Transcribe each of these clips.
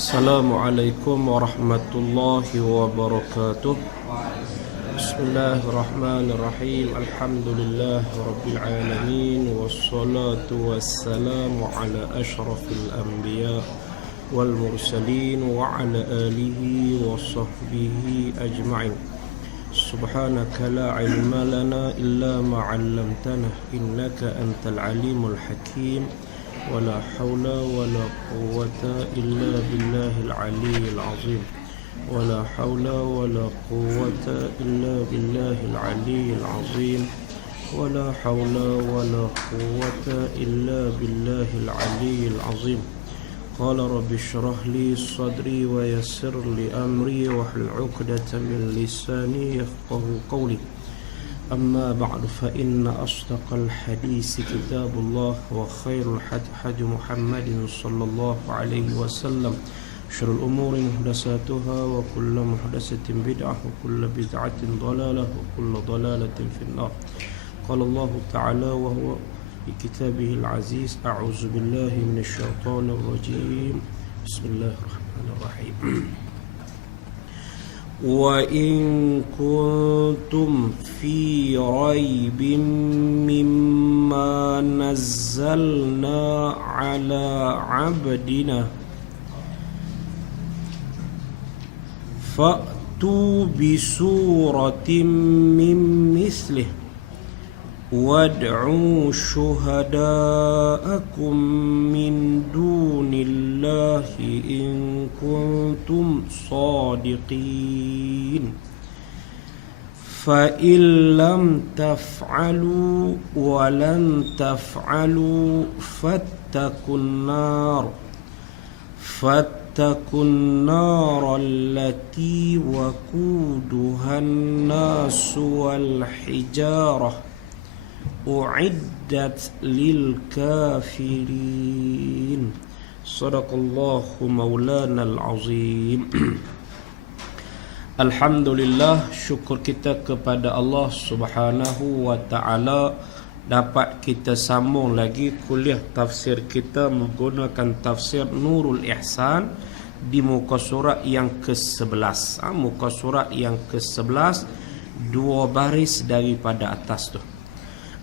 Assalamualaikum warahmatullahi wabarakatuh. Bismillahirrahmanirrahim. Alhamdulillah rabbil alamin, wassalatu wassalamu ala asyrafil anbiya wal mursalin wa ala alihi wa sahbihi ajma'in. Subhanaka la ilma lana illa ma 'allamtana innaka antal alimul hakim. ولا حول ولا قوة إلا بالله العلي العظيم. ولا حول ولا قوة إلا بالله العلي العظيم. ولا حول ولا قوة إلا بالله العلي العظيم. قال رب اشرح لي صدري ويسر لي أمري واحلل عقدة من لساني يفقهوا قولي. أما بعد فإن أصدق الحديث كتاب الله وخير الهدي محمد صلى الله عليه وسلم. شر الأمور محدثاتها وكل محدثة بدعة وكل بدعة ضلالة وكل ضلالة في النار. قال الله تعالى وهو في كتابه العزيز: أعوذ بالله من الشيطان الرجيم. بسم الله الرحمن الرحيم. وَإِن كُنتُمْ فِي رَيْبٍ مِّمَّا نَزَّلْنَا عَلَى عَبْدِنَا فَأْتُوا بِسُورَةٍ مِّن مِّثْلِهِ وَادْعُوا شُهَدَاءَكُم مِّن دُونِ اللَّهِ إِن كُنتُمْ صَادِقِينَ فَإِن لَّمْ تَفْعَلُوا وَلَن تَفْعَلُوا فَاتَّقُوا النَّارَ الَّتِي وَقُودُهَا النَّاسُ وَالْحِجَارَةُ أُعِدَّتْ لِلْكَافِرِينَ. Sadaqallahu maulana al-azim. Alhamdulillah, syukur kita kepada Allah Subhanahu wa ta'ala dapat kita sambung lagi kuliah tafsir kita menggunakan tafsir Nurul Ihsan di muka surat yang ke-11. Muka surat yang ke-11, dua baris daripada atas tu.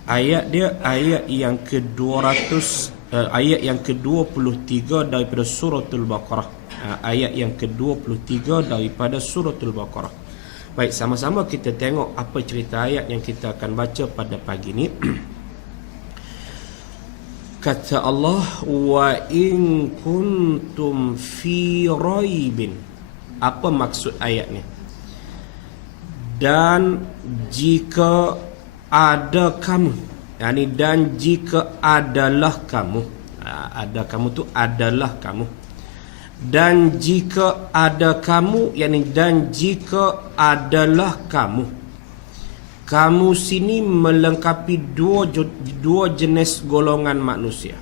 Ayat dia ayat yang ke-200, ayat yang ke-23 daripada suratul Baqarah. Ayat yang ke-23 daripada suratul Baqarah. Baik, sama-sama kita tengok apa cerita ayat yang kita akan baca pada pagi ni. Kata Allah, wa in kuntum fi raibin. Apa maksud ayat ni? Dan jika ada kamu, yakni dan jika adalah kamu, ada kamu tu adalah kamu, dan jika ada kamu, yakni dan jika adalah kamu. Kamu sini melengkapi dua jenis golongan manusia.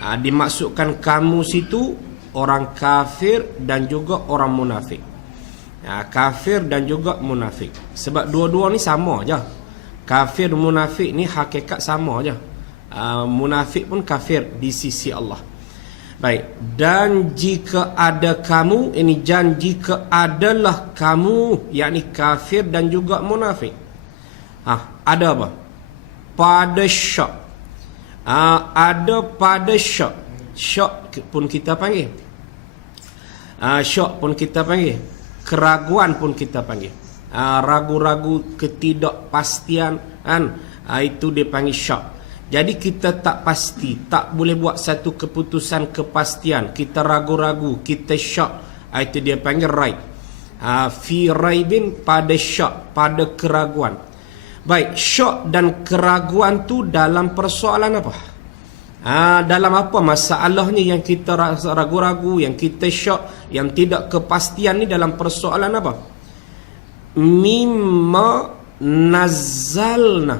Dimaksudkan kamu situ orang kafir dan juga orang munafik. Kafir dan juga munafik, sebab dua-dua ni sama aja. Kafir munafik ni hakikat sama aja. Munafik pun kafir di sisi Allah. Baik, dan jika ada kamu, ini dan jika adalah kamu, yakni kafir dan juga munafik. Ada apa? Pada syak. Ada pada syak. Syak pun kita panggil. Syak pun kita panggil. Keraguan pun kita panggil. Ragu-ragu, ketidakpastian kan, itu dia panggil syak. Jadi kita tak pasti, tak boleh buat satu keputusan kepastian, kita ragu-ragu, kita syak, itu dia panggil raib. Fi raibin, pada syak, pada keraguan. Baik, syak dan keraguan tu dalam persoalan apa? Dalam apa masalahnya yang kita rasa ragu-ragu, yang kita syak, yang tidak kepastian ni dalam persoalan apa? Mimma nazzalna,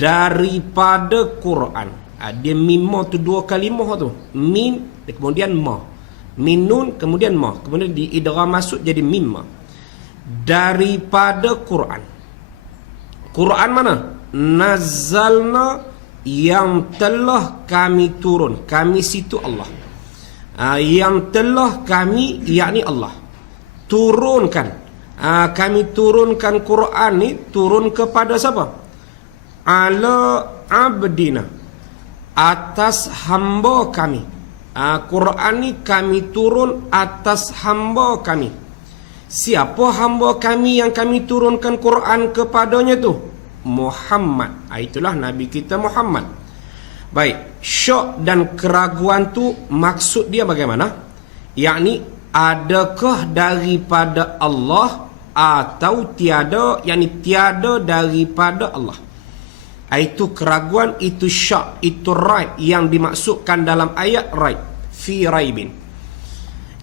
daripada Quran. Dia mimma tu dua kalimah tu, min kemudian ma, minun kemudian ma, kemudian diidgham masuk jadi mimma. Daripada Quran. Quran mana? Nazzalna, yang telah kami turun. Kami situ Allah. yang telah kami, yakni Allah, turunkan. Kami turunkan Quran ni turun kepada siapa? Ala abdina, atas hamba kami. Quran ni kami turun atas hamba kami. Siapa hamba kami yang kami turunkan Quran kepadanya tu? Muhammad. Itulah Nabi kita Muhammad. Baik, syok dan keraguan tu maksud dia bagaimana? Yakni adakah daripada Allah atau tiada, yakni tiada daripada Allah. Itu keraguan, itu syak, itu raib yang dimaksudkan dalam ayat raib, fi raibin.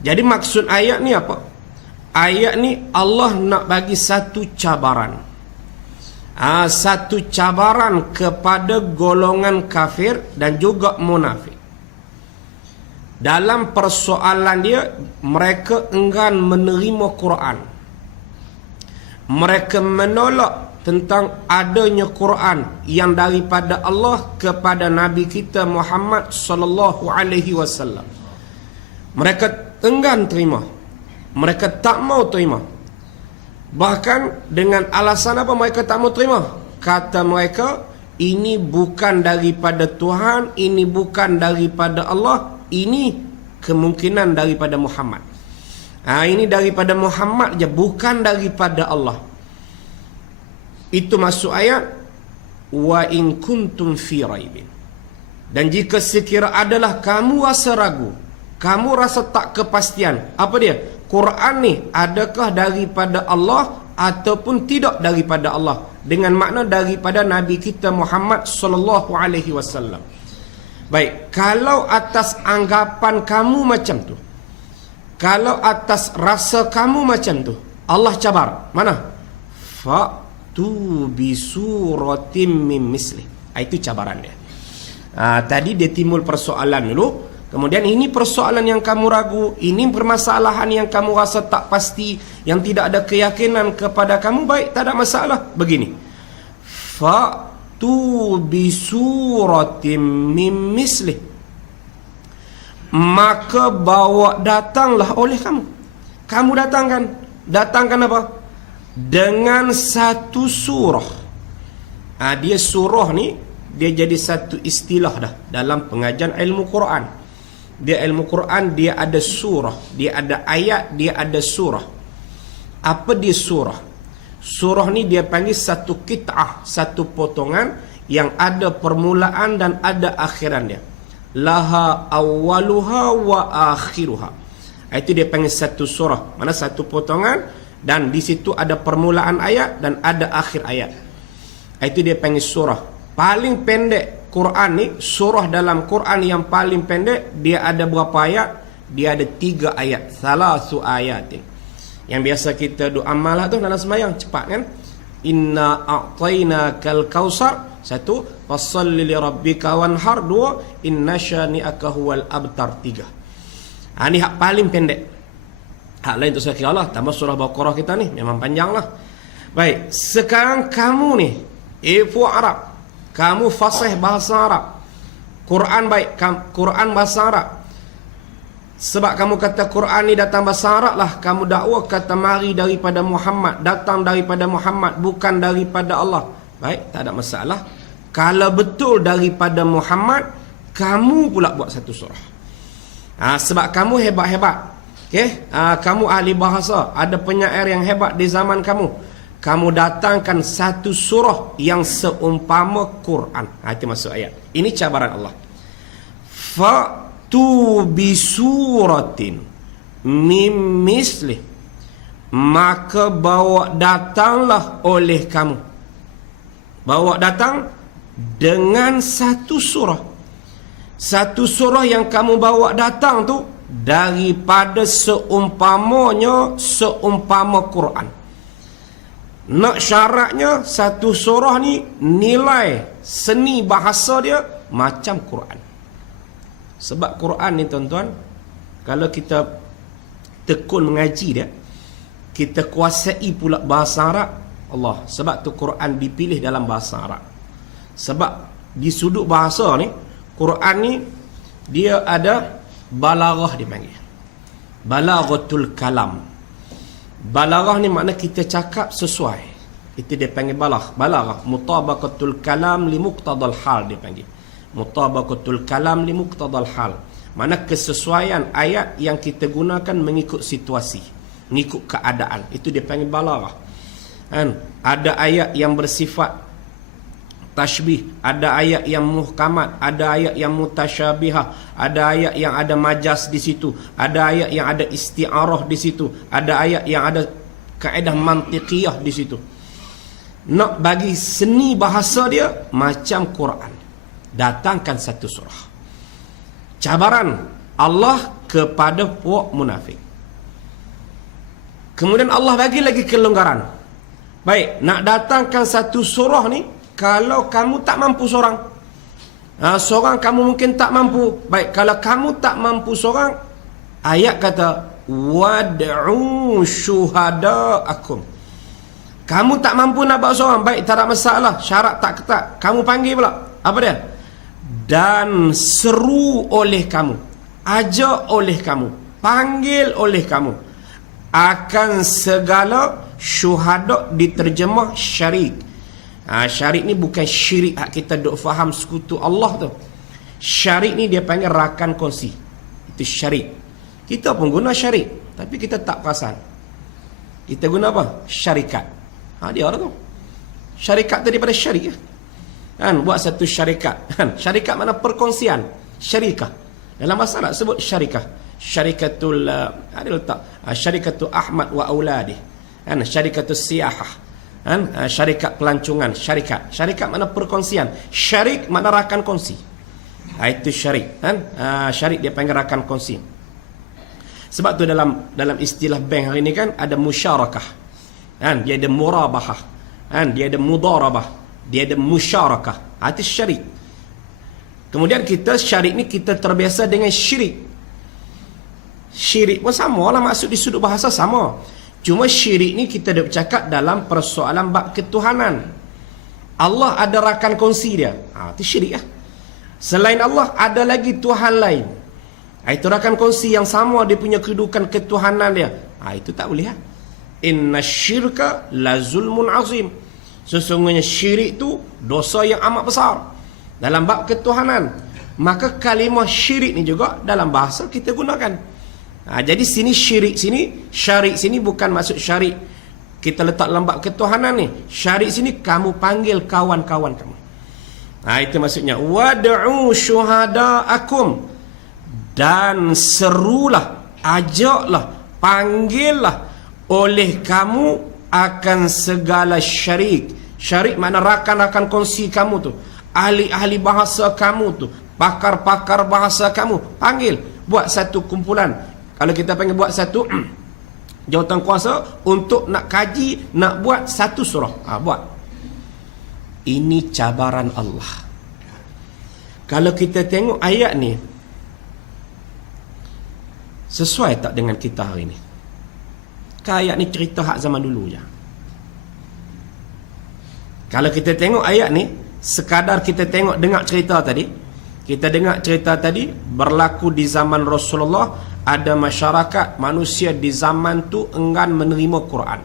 Jadi maksud ayat ni apa? Ayat ni Allah nak bagi satu cabaran. Satu cabaran kepada golongan kafir dan juga munafik. Dalam persoalan dia, mereka enggan menerima Quran. Mereka menolak tentang adanya Quran yang daripada Allah kepada Nabi kita Muhammad sallallahu alaihi wasallam. Mereka enggan terima. Mereka tak mau terima. Bahkan dengan alasan apa mereka tak mau terima? Kata mereka, ini bukan daripada Tuhan, ini bukan daripada Allah, ini kemungkinan daripada Muhammad. Ini daripada Muhammad je, bukan daripada Allah. Itu masuk ayat wa in kuntum fi raibin. Dan jika sekira adalah kamu rasa ragu, kamu rasa tak kepastian, apa dia? Quran ni adakah daripada Allah ataupun tidak daripada Allah, dengan makna daripada Nabi kita Muhammad sallallahu alaihi wasallam. Baik, kalau atas anggapan kamu macam tu, kalau atas rasa kamu macam tu, Allah cabar. Mana? Fa'tu bi suratim min misli. Itu cabaran dia. Tadi dia timbul persoalan dulu. Kemudian ini persoalan yang kamu ragu, ini permasalahan yang kamu rasa tak pasti, yang tidak ada keyakinan kepada kamu. Baik, tak ada masalah. Begini, fa'tu bi suratim min misli, maka bawa datanglah oleh kamu. Kamu datangkan apa? Dengan satu surah. Dia surah ni, dia jadi satu istilah dah dalam pengajian ilmu Quran. Dia ilmu Quran, dia ada surah, dia ada ayat, dia ada surah. Apa dia surah? Surah ni dia panggil satu kit'ah, satu potongan yang ada permulaan dan ada akhiran dia. Laha awwaluha wa akhiruha. Itu dia panggil satu surah. Mana satu potongan dan di situ ada permulaan ayat dan ada akhir ayat. Itu dia panggil surah. Paling pendek Quran ni, surah dalam Quran yang paling pendek, dia ada berapa ayat? Dia ada 3 ayat. Salasu ayatin. Yang biasa kita doa malah tu dalam sembahyang, cepat kan? Inna a'tainakal kausar. 1, fassalli li rabbika wanhar. 2, inna syani'aka huwal abtar. 3. Ini hak paling pendek. Hak lain tu saya kira Allah, tambah surah Baqarah kita ni memang panjang lah. Baik, sekarang kamu ni ibu Arab, kamu fasih bahasa Arab, Quran baik, Quran bahasa Arab. Sebab kamu kata Quran ni datang bahasa Arab lah, kamu dakwa kata mari daripada Muhammad, datang daripada Muhammad, bukan daripada Allah. Baik, tak ada masalah. Kalau betul daripada Muhammad, kamu pula buat satu surah. Sebab kamu hebat-hebat. Okay? Kamu ahli bahasa, ada penyair yang hebat di zaman kamu. Kamu datangkan satu surah yang seumpama Quran. Itu masuk ayat. Ini cabaran Allah. Fa'tu bi suratin mim mislih, maka bawa datanglah oleh kamu. Bawa datang dengan satu surah. Satu surah yang kamu bawa datang tu daripada seumpamanya seumpama Quran. Nak syaratnya satu surah ni nilai seni bahasa dia macam Quran. Sebab Quran ni tuan-tuan, kalau kita tekun mengaji dia, kita kuasai pula bahasa Arab, Allah. Sebab tu Quran dipilih dalam bahasa Arab. Sebab di sudut bahasa ni, Quran ni dia ada balaghah dipanggil. Balaghatul kalam. Balaghah ni makna kita cakap sesuai. Itu dia panggil balaghah. Mutabaqatul kalam li muqtadal hal dia panggil. Mutabaqatul kalam li muqtadal hal. Mana kesesuaian ayat yang kita gunakan mengikut situasi, mengikut keadaan. Itu dia panggil balaghah. Kan? Ada ayat yang bersifat tashbih, ada ayat yang muhkamat, ada ayat yang mutasyabihah, ada ayat yang ada majas di situ, ada ayat yang ada isti'arah di situ, ada ayat yang ada kaedah mantiqiyah di situ. Nak bagi seni bahasa dia macam Quran. Datangkan satu surah. Cabaran Allah kepada puak munafik. Kemudian Allah bagi lagi kelonggaran. Baik, nak datangkan satu surah ni, kalau kamu tak mampu seorang, seorang kamu mungkin tak mampu. Baik, kalau kamu tak mampu seorang, ayat kata wad'u syuhada'akum. Kamu tak mampu nak buat seorang, baik, tak ada masalah, syarat tak ketat, kamu panggil pula. Apa dia? Dan seru oleh kamu, ajak oleh kamu, panggil oleh kamu akan segala syuhada. Diterjemah syarik. Syarik ni bukan syirik kita duk faham sekutu Allah tu. Syarik ni dia panggil rakan kongsi. Itu syarik. Kita pun guna syarik, tapi kita tak perasan. Kita guna apa? Syarikat. Dia orang tu. Syarikat tu daripada syarik. Kan, buat satu syarikat. Kan, syarikat mana perkongsian. Syarikah. Dalam bahasa Arab sebut syarikah. Syarikatul ada letak syarikatul Ahmad wa auladi. Kan, syarikatul siyahah. Kan, syarikat pelancongan. Syarikat mana perkongsian. Syarik mana rakan kongsi. Itu syarik. Kan, syarik dia panggil rakan kongsi. Sebab tu dalam istilah bank hari ni kan ada musyarakah. Kan, dia ada murabahah. Kan, dia ada mudarabah. Dia ada musyarakah. Itu syarik. Kemudian kita syarik ni kita terbiasa dengan syirik. Syirik pun sama lah, maksud di sudut bahasa sama. Cuma syirik ni kita dah bercakap dalam persoalan bab ketuhanan. Allah ada rakan kongsi dia. Itu syirik lah. Selain Allah ada lagi Tuhan lain. Itu rakan kongsi yang sama, dia punya kedudukan ketuhanan dia. Itu tak boleh lah. Inna syirka la zulmun azim. Sesungguhnya syirik tu dosa yang amat besar dalam bab ketuhanan. Maka kalimah syirik ni juga dalam bahasa kita gunakan. Jadi sini syirik sini, syarik sini bukan maksud syarik kita letak dalam bab ketuhanan ni. Syarik sini kamu panggil kawan-kawan kamu. Itu maksudnya wad'u syuhada'akum. Dan serulah, ajaklah, panggillah oleh kamu akan segala syarik. Syarik makna rakan-rakan kongsi kamu tu, ahli-ahli bahasa kamu tu, pakar-pakar bahasa kamu. Panggil, buat satu kumpulan. Kalau kita panggil buat satu jawatan kuasa untuk nak kaji, nak buat satu surah. Buat. Ini cabaran Allah. Kalau kita tengok ayat ni, sesuai tak dengan kita hari ni? Ayat ni cerita hak zaman dulu je. Kalau kita tengok ayat ni, sekadar kita tengok dengar cerita tadi, kita dengar cerita tadi berlaku di zaman Rasulullah. Ada masyarakat manusia di zaman tu enggan menerima Quran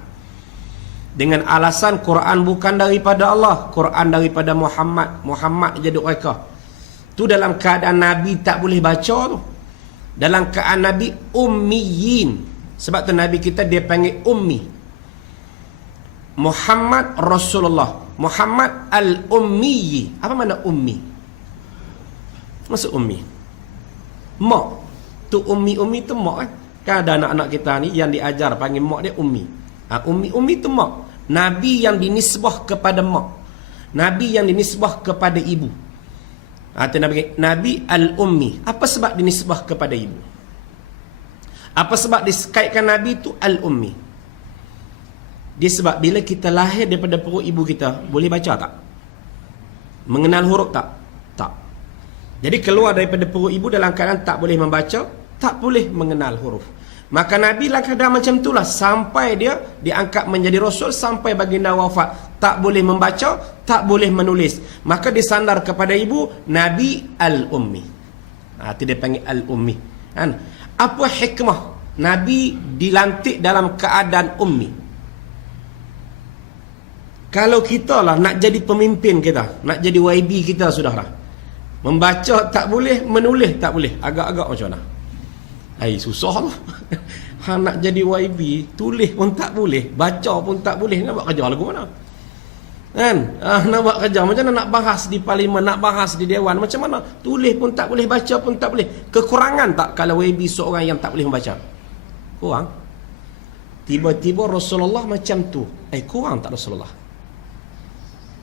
dengan alasan Quran bukan daripada Allah, Quran daripada Muhammad jadi mereka tu. Dalam keadaan Nabi tak boleh baca tu, dalam keadaan Nabi ummiyin. Sebab tu Nabi kita dia panggil ummi. Muhammad Rasulullah, Muhammad al-ummi. Apa makna ummi? Maksud ummi mak tu. Ummi tu mak kan. Kan ada anak-anak kita ni yang diajar panggil mak dia ummi. Ummi tu mak. Nabi yang dinisbah kepada mak, Nabi yang dinisbah kepada ibu. Nabi al-ummi. Apa sebab dinisbah kepada ibu? Apa sebab dikaitkan Nabi tu al-ummi? Dia sebab bila kita lahir daripada perut ibu kita, boleh baca tak? Mengenal huruf tak? Tak. Jadi keluar daripada perut ibu dalam keadaan tak boleh membaca, tak boleh mengenal huruf. Maka Nabi dalam keadaan macam itulah sampai dia diangkat menjadi Rasul, sampai baginda wafat. Tak boleh membaca, tak boleh menulis. Maka disandar kepada ibu, Nabi al-ummi. Itu dia panggil al-ummi. Kan? Apa hikmah Nabi dilantik dalam keadaan ummi? Kalau kita lah nak jadi pemimpin kita, nak jadi YB kita sudah lah, membaca tak boleh, menulis tak boleh, agak-agak macam mana? Susah lah. Nak jadi YB, tulis pun tak boleh, baca pun tak boleh, nak buat kerja lagu mana? Kan? Nak buat kerja macam mana, nak bahas di parlimen, nak bahas di dewan macam mana? Tulis pun tak boleh, baca pun tak boleh. Kekurangan tak kalau YB seorang yang tak boleh membaca? Kurang. Tiba-tiba Rasulullah macam tu. Kurang tak Rasulullah?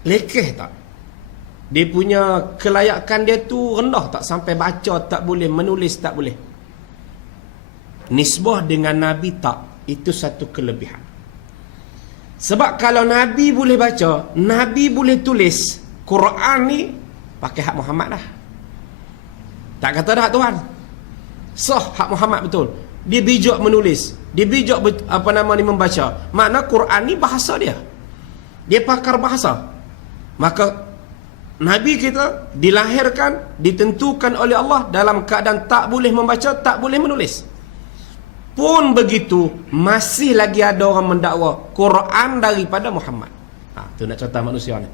Lekeh tak? Dia punya kelayakan dia tu rendah tak? Sampai baca tak boleh, menulis tak boleh. Nisbah dengan Nabi tak. Itu satu kelebihan. Sebab kalau Nabi boleh baca, Nabi boleh tulis, Quran ni pakai hak Muhammad dah. Tak kata dah Tuhan. Sah hak Muhammad betul. Dia bijak menulis, dia bijak membaca. Makna Quran ni bahasa dia. Dia pakar bahasa. Maka Nabi kita dilahirkan, ditentukan oleh Allah dalam keadaan tak boleh membaca, tak boleh menulis. Pun begitu, masih lagi ada orang mendakwa Quran daripada Muhammad. Tu nak contoh manusia ni.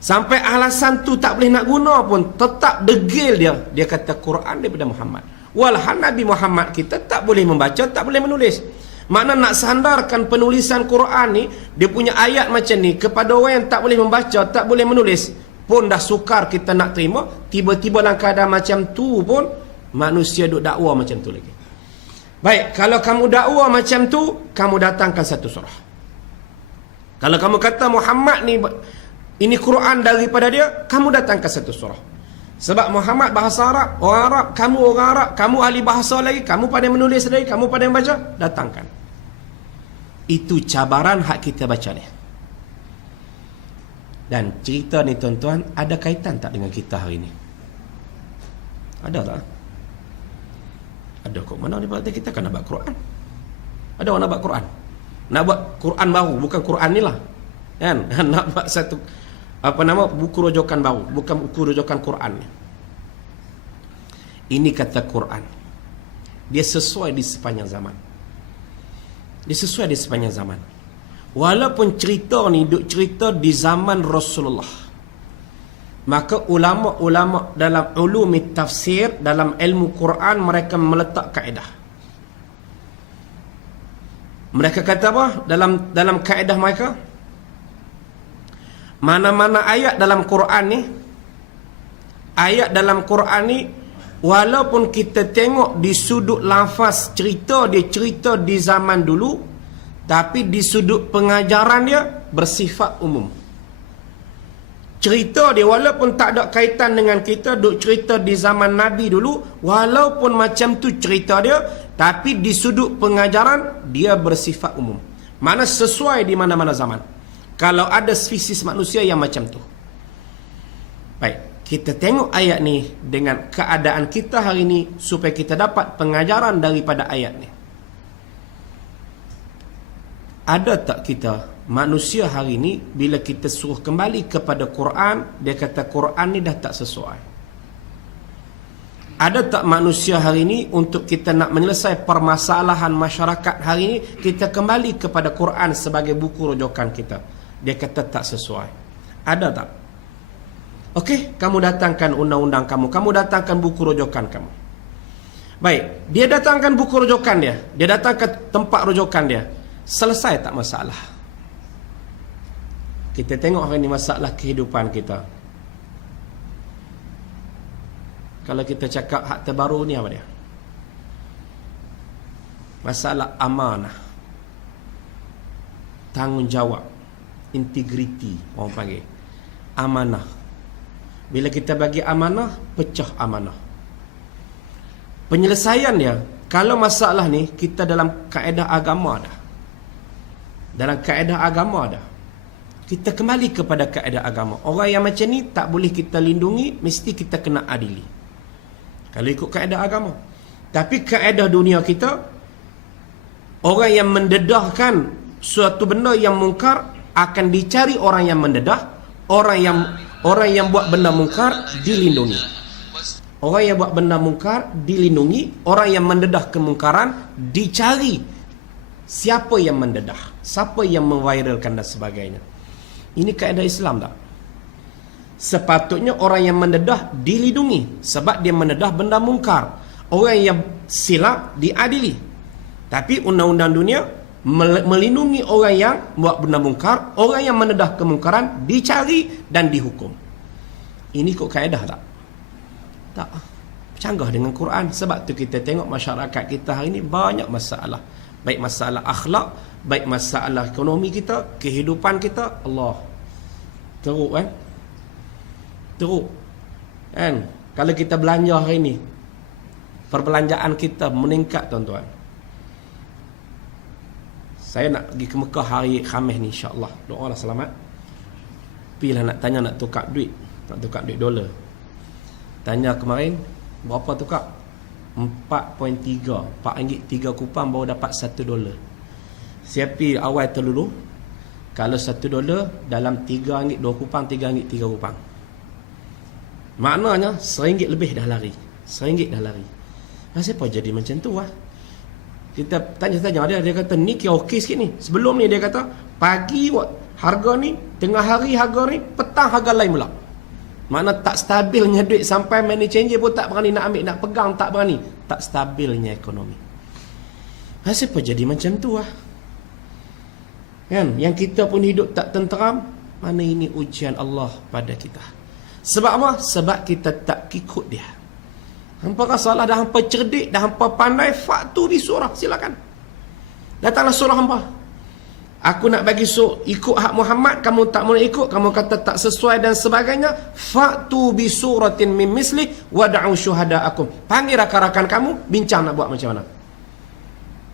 Sampai alasan tu tak boleh nak guna pun, tetap degil dia. Dia kata Quran daripada Muhammad. Walhal Nabi Muhammad kita tak boleh membaca, tak boleh menulis. Makna nak sandarkan penulisan Quran ni, dia punya ayat macam ni, kepada orang yang tak boleh membaca, tak boleh menulis, pun dah sukar kita nak terima. Tiba-tiba dalam keadaan macam tu pun, manusia duk dakwa macam tu lagi. Baik, kalau kamu dakwa macam tu, kamu datangkan satu surah. Kalau kamu kata Muhammad ni, ini Quran daripada dia, kamu datangkan satu surah. Sebab Muhammad bahasa Arab, orang Arab, kamu orang Arab, kamu ahli bahasa lagi, kamu pandai menulis lagi, kamu pandai membaca, datangkan. Itu cabaran hak kita baca ni. Dan cerita ni tuan-tuan, ada kaitan tak dengan kita hari ni? Ada tak? Ada kok. Mana ni berarti kita kan nak buat Quran? Ada orang nak buat Quran? Nak buat Quran baru, bukan Quran ni lah. Kan? Nak buat satu buku rujukan baru, bukan buku rujukan Quran. Ini kata Quran, dia sesuai di sepanjang zaman. Dia sesuai di sepanjang zaman. Walaupun cerita ni duk cerita di zaman Rasulullah, maka ulama-ulama dalam ulumi tafsir, dalam ilmu Quran, mereka meletak kaedah. Mereka kata apa? Dalam kaedah mereka, mana-mana ayat dalam Quran ni, walaupun kita tengok di sudut lafaz cerita dia, cerita di zaman dulu, tapi di sudut pengajaran dia bersifat umum. Cerita dia walaupun tak ada kaitan dengan kita, duk cerita di zaman Nabi dulu, walaupun macam tu cerita dia, tapi di sudut pengajaran dia bersifat umum. Mana sesuai di mana-mana zaman. Kalau ada spesies manusia yang macam tu. Baik, kita tengok ayat ni dengan keadaan kita hari ni, supaya kita dapat pengajaran daripada ayat ni. Ada tak kita manusia hari ni, bila kita suruh kembali kepada Quran, dia kata Quran ni dah tak sesuai? Ada tak manusia hari ni, untuk kita nak menyelesaikan permasalahan masyarakat hari ni, kita kembali kepada Quran sebagai buku rujukan kita? Dia kata tak sesuai. Ada tak? Okey, kamu datangkan undang-undang kamu datangkan buku rujukan kamu. Baik, dia datangkan buku rujukan dia, dia datangkan tempat rujukan dia. Selesai tak masalah? Kita tengok hari ni masalah kehidupan kita. Kalau kita cakap hak terbaru ni apa dia? Masalah amanah, tanggungjawab, integriti, orang panggil amanah. Bila kita bagi amanah, pecah amanah. Penyelesaian dia, kalau masalah ni kita dalam kaedah agama dah, dalam kaedah agama dah, kita kembali kepada kaedah agama. Orang yang macam ni tak boleh kita lindungi, mesti kita kena adili kalau ikut kaedah agama. Tapi kaedah dunia kita, orang yang mendedahkan suatu benda yang mungkar akan dicari orang yang mendedah, orang yang buat benda mungkar dilindungi. Orang yang buat benda mungkar dilindungi, orang yang mendedah kemungkaran dicari. Siapa yang mendedah? Siapa yang memviralkan dan sebagainya? Ini kaedah Islam tak? Sepatutnya orang yang mendedah dilindungi sebab dia mendedah benda mungkar. Orang yang silap diadili. Tapi undang-undang dunia melindungi orang yang buat benda mungkar, orang yang mendedah kemungkaran dicari dan dihukum. Ini kok kaedah tak? Tak. Canggah dengan Quran. Sebab tu kita tengok masyarakat kita hari ini banyak masalah. Baik masalah akhlak, baik masalah ekonomi kita, kehidupan kita. Allah. Teruk kan? Teruk. Kan? Kalau kita belanja hari ini, perbelanjaan kita meningkat tuan-tuan. Saya nak pergi ke Mekah hari Khamis ni, insya-Allah. Doalah selamat. Pilah nak tanya nak tukar duit. Nak tukar duit dolar. Tanya kemarin, berapa tukar? 4.3. RM4.3 baru dapat $1. Saya pergi awal terlalu. Kalau $1 dalam RM3.2, RM3.3. Maknanya RM1 lebih dah lari. RM1 dah lari. Kenapa jadi macam tu lah? Kita tanya-tanya dia kata ni kira okey sikit ni. Sebelum ni dia kata pagi harga ni, tengah hari harga ni, petang harga lain pula. Makna tak stabilnya duit, sampai money changer pun tak berani nak ambil, nak pegang tak berani. Tak stabilnya ekonomi. Kenapa jadi macam tu lah? Kan? Yang kita pun hidup tak tenteram. Mana ini ujian Allah pada kita. Sebab apa? Sebab kita tak ikut dia. Hampa salah, dah hampa cerdik, dah hampa pandai, faktu di surah, silakan. Datanglah surah hampa. Aku nak bagi ikut hak Muhammad, kamu tak mau ikut, kamu kata tak sesuai dan sebagainya. Faktu bi suratin min misli wad'u syuhada'akum. Panggil rakan-rakan kamu, bincang nak buat macam mana.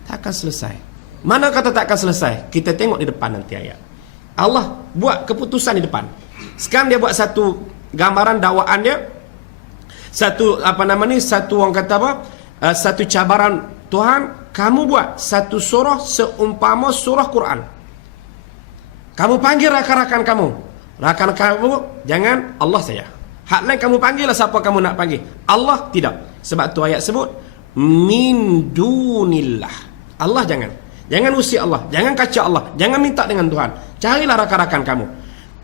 Takkan selesai. Mana kata takkan selesai? Kita tengok di depan nanti ayat. Allah buat keputusan di depan. Sekarang dia buat satu gambaran dakwaan dia. Satu satu orang kata apa? Satu cabaran Tuhan, kamu buat satu surah seumpama surah Quran. Kamu panggil rakan-rakan kamu. Rakan kamu jangan Allah saya. Hak lain kamu panggillah siapa kamu nak panggil. Allah tidak. Sebab tu ayat sebut min dunillah. Allah jangan. Jangan usik Allah, jangan kaca Allah, jangan minta dengan Tuhan. Carilah rakan-rakan kamu.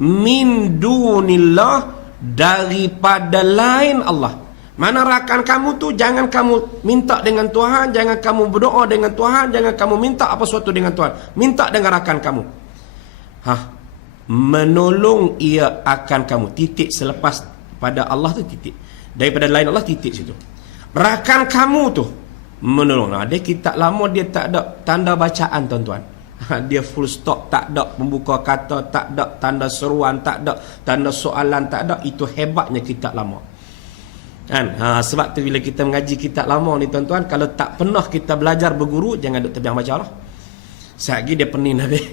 Min dunillah, daripada lain Allah. Mana rakan kamu tu jangan kamu minta dengan Tuhan, jangan kamu berdoa dengan Tuhan, jangan kamu minta apa sesuatu dengan Tuhan. Minta dengan rakan kamu. Menolong ia akan kamu. Titik selepas pada Allah tu titik. Daripada lain Allah titik situ. Rakan kamu tu menolong. Dia kitab lama dia tak ada tanda bacaan tuan-tuan. Dia full stop, tak ada pembuka kata, tak ada tanda seruan, tak ada tanda soalan, tak ada. Itu hebatnya kitab lama kan. Sebab tu bila kita mengaji kitab lama ni tuan-tuan, kalau tak pernah kita belajar berguru, jangan duk terbiang baca lah. Sekali dia pening habis.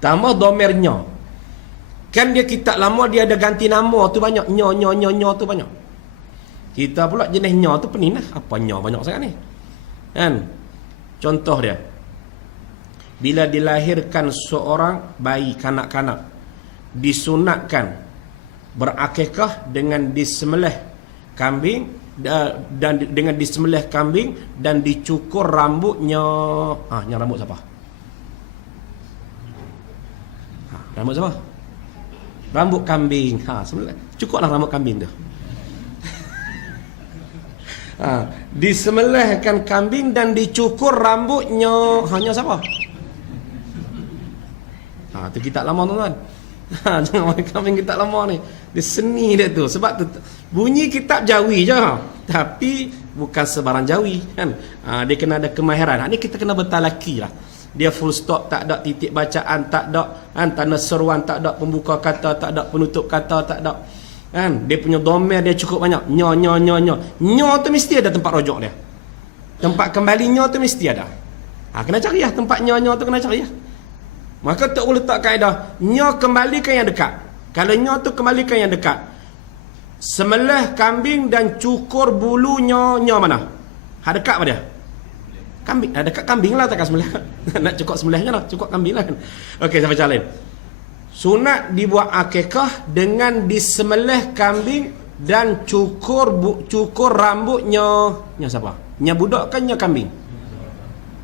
Tambah domernya kan, dia kitab lama dia ada ganti nama tu banyak. Nyo tu banyak. Kita pula jenis nyo tu pening lah. Apa nyo banyak sangat ni kan. Contoh dia, bila dilahirkan seorang bayi kanak-kanak, disunatkan berakikah dengan disembelih kambing dan dengan disembelih kambing dan dicukur rambutnya. Yang rambut siapa? Rambut siapa? Rambut kambing. Cukurlah rambut kambing tu. Disembelihkan kambing dan dicukur rambutnya. Hanya siapa? Tu kitab lama tuan-tuan. Jangan main kambing kitab lama ni. Dia seni dia tu. Sebab tu bunyi kitab Jawi je. Tapi bukan sebarang Jawi kan. Dia kena ada kemahiran. Ni kita kena bertalaki lah. Dia full stop, tak ada titik bacaan, tak ada kan, tanda seruan, tak ada pembuka kata, tak ada penutup kata, tak ada kan. Dia punya domain dia cukup banyak. Nyo. Nyo tu mesti ada tempat rujuk dia. Tempat kembalinya tu mesti ada. Kena cari lah tempat nyo tu, kena cari lah. Maka tak boleh letak kaedah nyo kembalikan yang dekat. Kalau nyo tu kembalikan yang dekat. Sembelih kambing dan cukur bulunya, nyo mana? Dekat apa dia? Kambing. Dekat kambing lah, takkan sembelih. Nak cukur sembelihnya lah, cukur kambing lah kan. Okey, saya baca lain. Sunat dibuat akikah dengan disembelih kambing dan cukur rambutnya siapa? Nya budak kan nya kambing.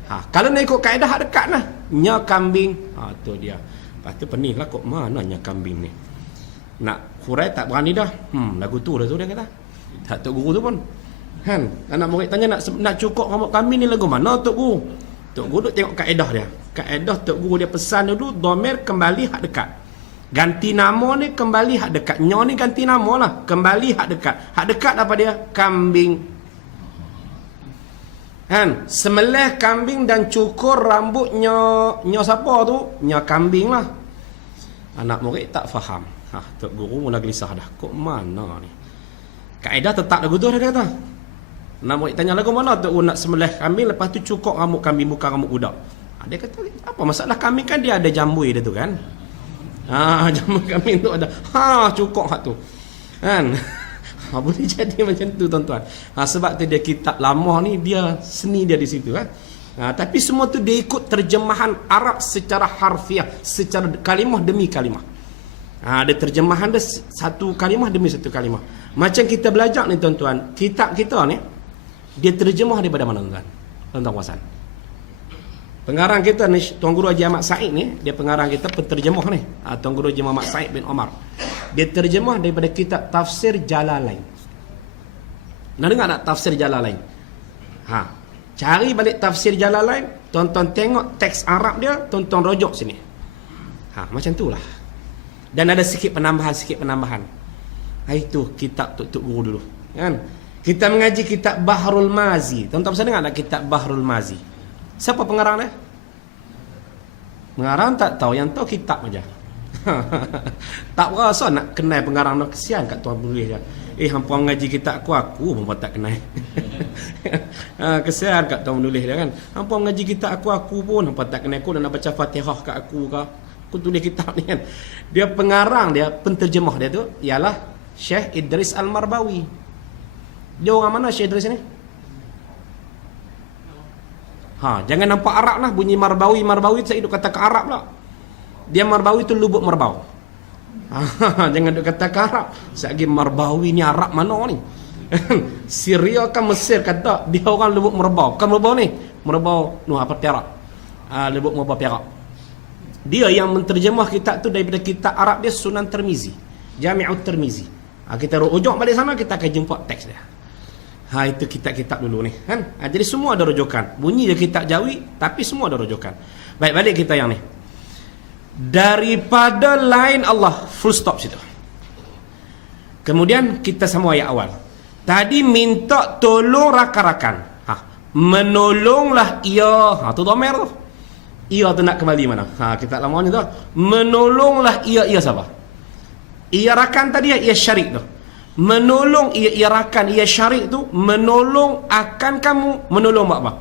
Kalau nak ikut kaedah hak dekat lah, nya kambing. Tu dia. Lepas tu pening lah, kok mana nya kambing ni. Nak hurai tak berani dah. Lagu tu dah tu dia kata. Tak tok guru tu pun. Kan, anak murid tanya nak cukur rambut kambing ni lagu mana tok guru? Tok guru duk tengok kaedah dia. Kaedah tok guru dia pesan dulu dhamir kembali hak dekat. Ganti nama ni kembali hak dekat. Nya ni ganti nama lah, kembali hak dekat. Hak dekat apa dia? Kambing. Kan, semelih kambing dan cukur rambutnya siapa tu? Nya kambing lah. Anak murid tak faham. Tok guru mula gelisah dah. Kok mana ni? Kaedah tetap lagu tu dia kata. Anak murid tanya lagu mana tok guru nak semelih kambing lepas tu cukur rambut kambing bukan rambut budak. Dia kata apa masalah kambing kan dia ada jambui dia tu kan. Jambui kambing tu ada. Cukur hak tu. Kan? Boleh jadi macam tu tuan-tuan. Sebab tu dia kitab lama ni dia seni dia di situ kan. Tapi semua tu dia ikut terjemahan Arab secara harfiah, secara kalimah demi kalimah. Ada terjemahan dia satu kalimah demi satu kalimah. Macam kita belajar ni tuan-tuan, kitab kita ni dia terjemah daripada mana tuan-tuan? Tuan-tuan kuasan. Pengarang kita ni Tuan Guru Haji Ahmad Said ni, dia pengarang kita penterjemah ni. Tuan Guru Haji Muhammad Said bin Omar. Dia terjemah daripada kitab Tafsir Jalalain. Nak dengar tak Tafsir Jalalain? Cari balik Tafsir Jalalain, tuan-tuan tengok teks Arab dia, tuan-tuan rujuk sini. Macam tu lah. Dan ada sikit penambahan. Itu kitab Tok Guru dulu. Kan? Kita mengaji kitab Bahrul Mazi. Tuan-tuan bisa dengar tak kitab Bahrul Mazi? Siapa pengarang dia? Pengarang tak tahu, yang tahu kitab aja. Tak berasa nak kenal pengarang tu. Kesian kat tuan penulis dia. Hampa ngaji kitab aku pun tak kenal. Kesian kat tuan penulis dia kan. Hampa ngaji kitab aku pun hampa tak kenal. Aku nak baca Fatihah kat aku ke. Aku tulis kitab ni kan. Dia pengarang dia, penterjemah dia tu ialah Syekh Idris Al-Marbawi. Dia orang mana Syekh Idris ni? Jangan nampak Arab lah. Bunyi Marbawi saya duk kata ke Arab lah. Dia Marbawi tu lubuk Marbau. Jangan duk kata ke Arab. Sagi Marbawi ni Arab mana ni? Syria kan Mesir kata dia orang lubuk Marbau. Bukan Marbau ni. Marbau Perak. Lubuk Marbau Perak. Dia yang menterjemah kitab tu daripada kitab Arab dia Sunan Tirmizi. Jami'ut Tirmizi. Kita rujuk balik sana kita akan jumpa teks dia. Itu kitab-kitab dulu ni kan. Jadi semua ada rujukan. Bunyi dia kitab Jawi tapi semua ada rujukan. Baik, balik kita yang ni. Daripada lain Allah, full stop situ. Kemudian kita sama ayat awal. Tadi minta tolong rakan-rakan. Menolonglah ia. Tu dhamir tu. Ia tu nak kembali mana? Kitab lama ni tu. Menolonglah ia siapa? Ia rakan tadi, ia syarik tu. Menolong ia rakan, ia syarik tu menolong akan kamu. Menolong apa?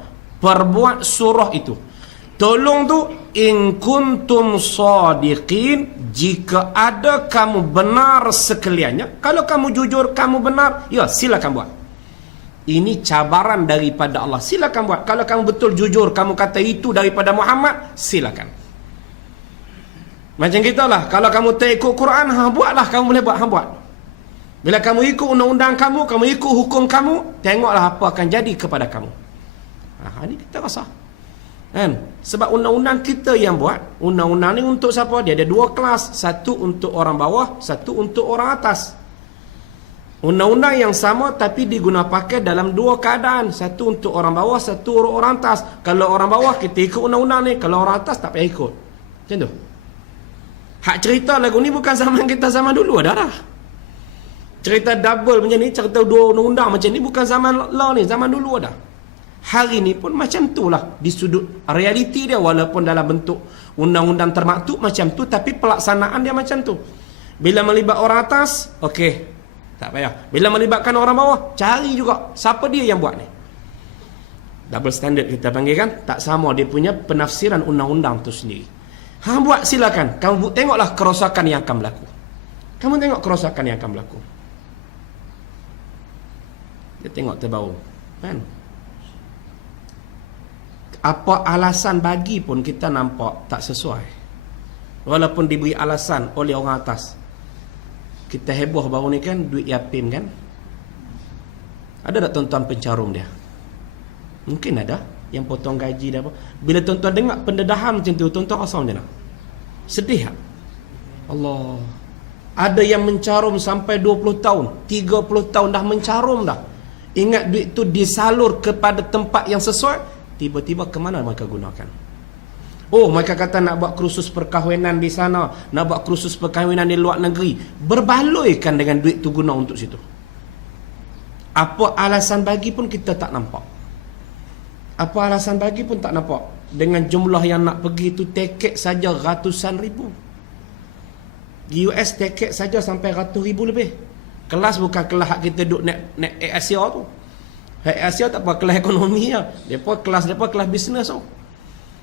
Perbuat surah itu. Tolong tu in kuntum sadiqin, jika ada kamu benar sekaliannya. Kalau kamu jujur, kamu benar, ya silakan buat. Ini cabaran daripada Allah. Silakan buat. Kalau kamu betul jujur, kamu kata itu daripada Muhammad, silakan. Macam kita lah. Kalau kamu tak ikut Quran, buatlah. Kamu boleh buat, buat. Bila kamu ikut undang-undang kamu ikut hukum kamu, tengoklah apa akan jadi kepada kamu. Ini kita rasa. Kan? Sebab undang-undang kita yang buat. Undang-undang ni untuk siapa? Dia ada dua kelas. Satu untuk orang bawah, satu untuk orang atas. Undang-undang yang sama tapi diguna pakai dalam dua keadaan. Satu untuk orang bawah, satu untuk orang atas. Kalau orang bawah kita ikut undang-undang ni, kalau orang atas tak payah ikut. Macam tu. Hak cerita lagu ni bukan zaman kita zaman dulu ada dah. Cerita double macam ni, cerita dua undang-undang macam ni bukan zaman law ni, zaman dulu ada. Hari ni pun macam tu lah di sudut realiti dia, walaupun dalam bentuk undang-undang termaktub macam tu, tapi pelaksanaan dia macam tu. Bila melibat orang atas, okey, tak payah. Bila melibatkan orang bawah, cari juga siapa dia yang buat ni. Double standard kita panggil kan, tak sama dia punya penafsiran undang-undang tu sendiri. Buat silakan. Kamu tengoklah kerosakan yang akan berlaku. Kamu tengok kerosakan yang akan berlaku. Dia tengok terbau kan. Apa alasan bagi pun kita nampak tak sesuai. Walaupun diberi alasan oleh orang atas, kita heboh baru ni kan, duit Yapim kan. Ada tak tuan-tuan pencarum dia? Mungkin ada yang potong gaji dah apa. Bila tuan-tuan dengar pendedahan macam tu, tuan-tuan rasa macam mana? Sedih tak? Allah. Ada yang mencarum sampai 20 tahun, 30 tahun dah mencarum dah. Ingat duit tu disalur kepada tempat yang sesuai, tiba-tiba ke mana mereka gunakan? Oh, mereka kata nak buat kursus perkahwinan di sana, nak buat kursus perkahwinan di luar negeri. Berbaloikan dengan duit tu guna untuk situ. Apa alasan bagi pun kita tak nampak. Apa alasan bagi pun tak nampak. Dengan jumlah yang nak pergi tu tiket saja ratusan ribu. Di US tiket saja sampai ratus ribu lebih. Kelas bukan kelas hak kita duduk naik Asia tu. Asia tak apa, kelas ekonomi lah. Depa kelas bisnes tu.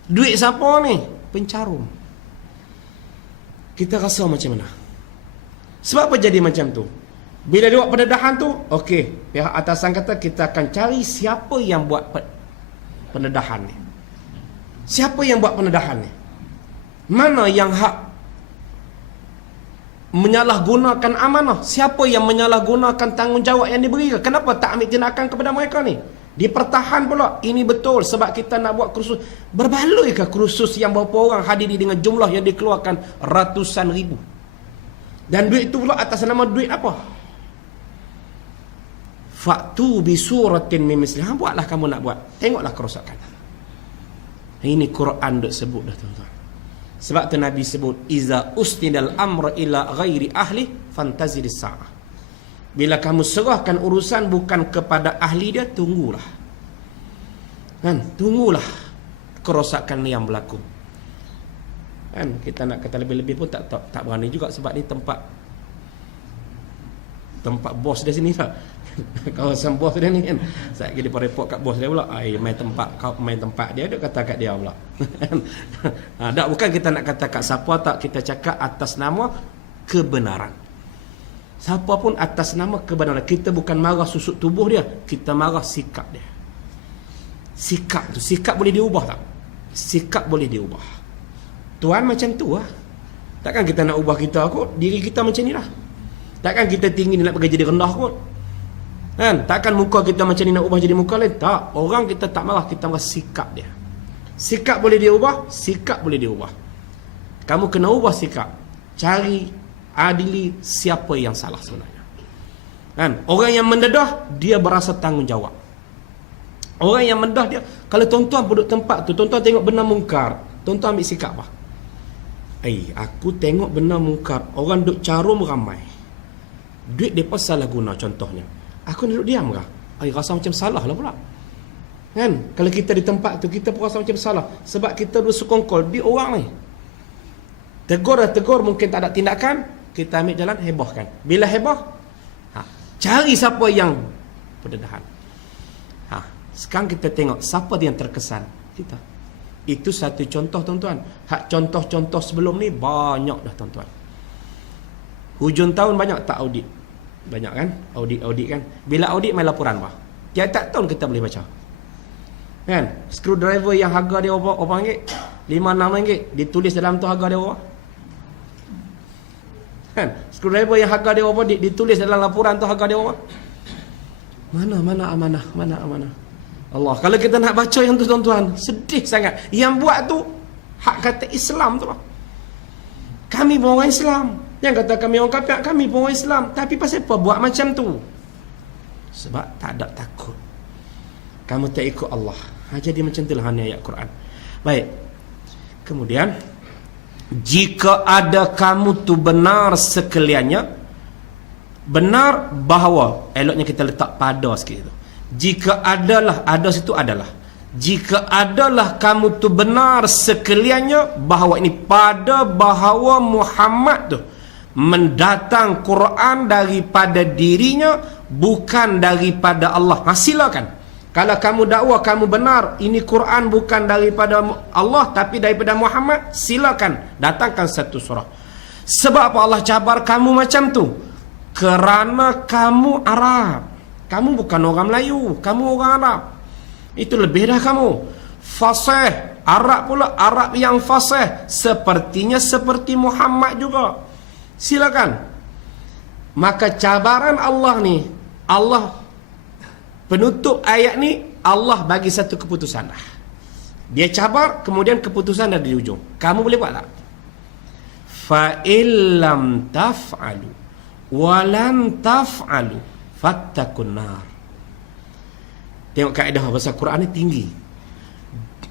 Duit siapa ni? Pencarum. Kita rasa macam mana? Sebab apa jadi macam tu? Bila dia buat pendedahan tu, okey, pihak atasan kata kita akan cari siapa yang buat pendedahan ni. Siapa yang buat pendedahan ni? Mana yang hak menyalahgunakan amanah? Siapa yang menyalahgunakan tanggungjawab yang diberi? Kenapa tak ambil tindakan kepada mereka ni? Dipertahan pula. Ini betul sebab kita nak buat kursus. Berbaloikah kursus yang berapa orang hadiri dengan jumlah yang dikeluarkan ratusan ribu? Dan duit tu pula atas nama duit apa? Fa'tu bi suratin min misliha. Buatlah kamu nak buat. Tengoklah kerosakan. Ini Quran duk sebut dah tuan-tuan. Sebab tu Nabi sebut iza usnidal amra ila ghairi ahli fantaziris sa'ah. Bila kamu serahkan urusan bukan kepada ahli dia, tunggulah. Kan? Tunggulah kerosakan yang berlaku. Kan? Kita nak kata lebih-lebih pun tak berani juga sebab ni tempat bos dia sini tak. Kawasan bos dia ni kan. Saya pergi report kat bos dia pula. Main tempat dia kata kat dia pula. Tak, bukan kita nak kata kat siapa tak, kita cakap atas nama kebenaran. Siapa pun atas nama kebenaran. Kita bukan marah susuk tubuh dia, kita marah sikap dia. Sikap boleh diubah tak? Sikap boleh diubah. Tuan macam tu lah. Takkan kita nak ubah kita kot. Diri kita macam ni lah. Takkan kita tinggi nak pergi jadi rendah kot. Kan? Takkan muka kita macam ni nak ubah jadi muka lain. Tak. Orang kita tak marah, kita marah sikap dia. Sikap boleh diubah, sikap boleh diubah. Kamu kena ubah sikap. Cari, adili siapa yang salah sebenarnya. Kan? Orang yang mendedah, dia berasa tanggungjawab. Orang yang mendedah dia, kalau tuan-tuan duduk tempat tu, tuan-tuan tengok benda mungkar, tuan-tuan ambil sikap apa? Aku tengok benda mungkar, orang duduk carum ramai. Duit mereka salah guna contohnya. Aku duduk diam kah? Rasa macam salah lah pula. Kan? Kalau kita di tempat tu, kita pun rasa macam salah. Sebab kita bersekongkol di orang ni. Tegur mungkin tak ada tindakan, kita ambil jalan, hebohkan. Bila heboh, cari siapa yang pendedahan. Sekarang kita tengok siapa yang terkesan. Kita. Itu satu contoh tuan-tuan. Hak contoh-contoh sebelum ni banyak dah tuan-tuan. Hujung tahun banyak tak audit? Banyak kan? Audit kan? Bila audit main laporan apa? Tiap-tiap tahun kita boleh baca. Kan? Screwdriver yang harga dia berapa ringgit? 5-6 ringgit. Ditulis dalam tu harga dia berapa? Kan? Screwdriver yang harga dia berapa? Ditulis dalam laporan tu harga dia berapa? Mana amanah? Allah, kalau kita nak baca yang tu tuan-tuan, sedih sangat. Yang buat tu hak kata Islam tu lah. Kami pun orang Islam. Yang kata kami orang kafir, kami pun orang Islam. Tapi pasal apa buat macam tu? Sebab tak ada takut. Kamu tak ikut Allah. Jadi macam itulah ayat Quran. Baik. Kemudian, jika ada kamu tu benar sekaliannya, benar bahawa, eloknya kita letak pada sikit tu. Jika adalah, ada situ adalah. Jika adalah kamu tu benar sekaliannya bahawa ini pada bahawa Muhammad tu mendatang Quran daripada dirinya bukan daripada Allah. Silakan. Kalau kamu dakwa kamu benar ini Quran bukan daripada Allah tapi daripada Muhammad, silakan datangkan satu surah. Sebab apa Allah cabar kamu macam tu? Kerana kamu Arab. Kamu bukan orang Melayu, kamu orang Arab. Itu lebih dah kamu. Fasih, Arab pula, Arab yang fasih. Sepertinya seperti Muhammad juga. Silakan. Maka cabaran Allah ni, Allah penutup ayat ni, Allah bagi satu keputusan dah. Dia cabar, kemudian keputusan dah di ujung. Kamu boleh buat tak? Fa illam taf'alu walan taf'alu fattakun nar. Tengok kaedah bahasa Quran ni tinggi.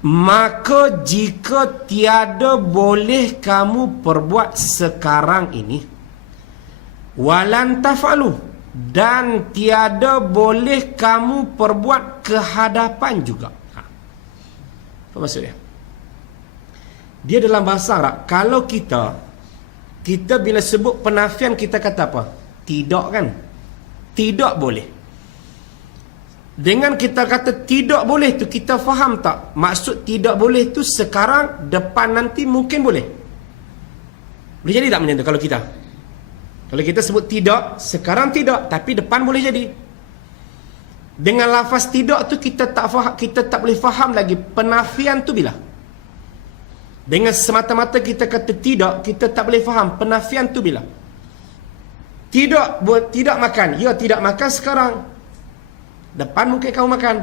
Maka jika tiada boleh kamu perbuat sekarang ini, walan taf'alu, dan tiada boleh kamu perbuat ke hadapan juga. Apa maksudnya? Dia dalam bahasa Arab, kalau kita bila sebut penafian, kita kata apa? Tidak, kan? Tidak boleh. Dengan kita kata tidak boleh tu, kita faham tak? Maksud tidak boleh tu sekarang, depan nanti mungkin boleh. Boleh jadi tak macam tu kalau kita? Kalau kita sebut tidak, sekarang tidak, tapi depan boleh jadi. Dengan lafaz tidak tu kita tak boleh faham lagi penafian tu bila. Dengan semata-mata kita kata tidak, kita tak boleh faham penafian tu bila. Tidak makan. Ya, tidak makan sekarang. Depan mungkin kamu makan.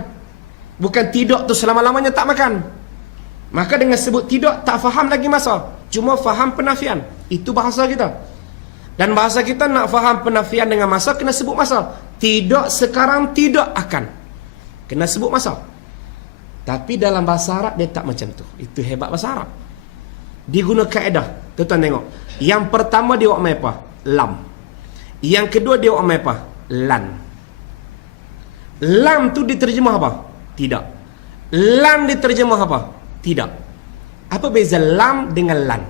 Bukan tidak tu selama-lamanya tak makan. Maka dengan sebut tidak, tak faham lagi masa. Cuma faham penafian. Itu bahasa kita. Dan bahasa kita nak faham penafian dengan masa, kena sebut masa. Tidak sekarang, tidak akan. Kena sebut masa. Tapi dalam bahasa Arab dia tak macam tu. Itu hebat bahasa Arab. Dia guna kaedah. Tuan-tuan tengok. Yang pertama dia buat apa? Lam. Yang kedua dia buat apa? Lan. Lam tu diterjemah apa? Tidak. Lan diterjemah apa? Tidak. Apa beza lam dengan lan?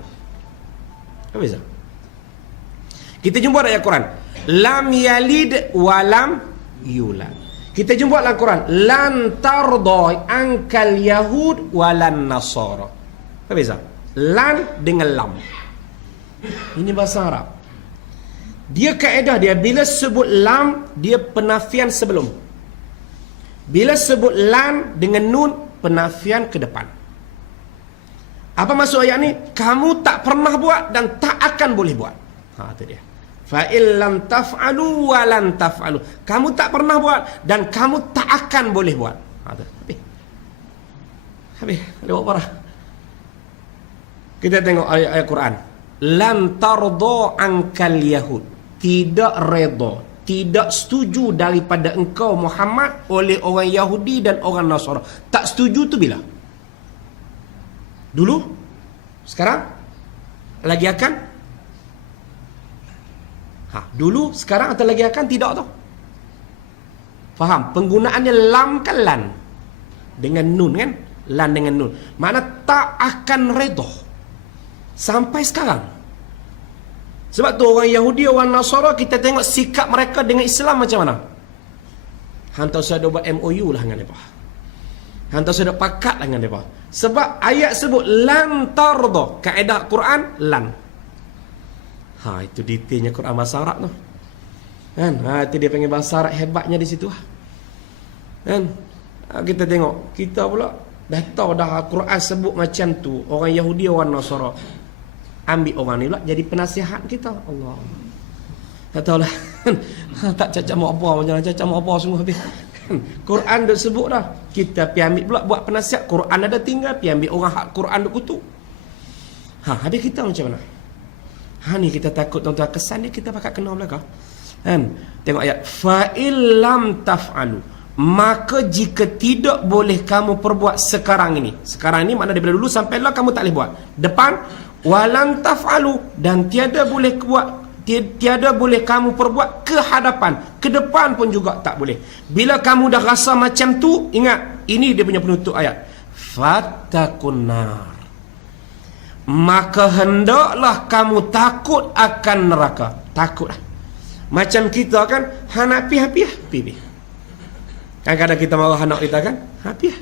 Apa beza? Kita jumpa ayat Quran. Lam yalid wa lam yulad. Kita jumpa dalam Quran. Lan tarda ankal yahud wa lan nasara. Apa beza? Lan dengan lam. Ini bahasa Arab. Dia kaedah dia, bila sebut lam, dia penafian sebelum. Bila sebut lan dengan nun, penafian ke depan. Apa maksud ayat ni? Kamu tak pernah buat dan tak akan boleh buat. Itu dia. Fa illam taf'alu wa lan taf'alu. Kamu tak pernah buat dan kamu tak akan boleh buat. Habis. Lewat parah. Kita tengok ayat Quran. Lan tarda ankal yahud. Tidak reda, tidak setuju daripada engkau Muhammad oleh orang Yahudi dan orang Nasara. Tak setuju tu bila? Dulu? Sekarang? Lagi akan? Dulu, sekarang atau lagi akan? Tidak tu. Faham? Penggunaannya lam kan lan. Dengan nun kan? Lan dengan nun. Makna tak akan reda. Sampai sekarang. Sebab tu orang Yahudi, orang Nasara, kita tengok sikap mereka dengan Islam macam mana. Hantar saya buat MOU lah dengan mereka. Hantar saya pakat lah dengan mereka. Sebab ayat sebut lan tarda. Kaedah Quran, lan. Itu detailnya Quran bahasa Arab tu. Kan? Itu dia panggil bahasa Arab hebatnya di situ. Kan? Kita tengok. Kita pula dah tahu dah Quran sebut macam tu. Orang Yahudi, orang Nasara. Ambil orang ni pula jadi penasihat kita. Allah. Tak tahulah. Tak cacat mau apa. Jangan cacat mau apa semua habis. Quran dah sebut dah. Kita pergi ambil pula buat penasihat. Quran ada tinggal. Pergi ambil orang hak Quran dah kutuk. Habis kita macam mana? Ni kita takut tuan-tuan. Kesan dia kita pakai kena belakang. Tengok ayat. Fa'illam taf'alu. Maka jika tidak boleh kamu perbuat sekarang ini. Sekarang ini makna daripada dulu sampai lah kamu tak boleh buat. Depan. Walan taf'alu, dan tiada boleh kamu perbuat ke hadapan, ke depan pun juga tak boleh. Bila kamu dah rasa macam tu, ingat, ini dia punya penutup ayat. Fattakun nar. Maka hendaklah kamu takut akan neraka. Takutlah. Macam kita kan, nak pi. Kadang-kadang kita marah anak kita kan, pi.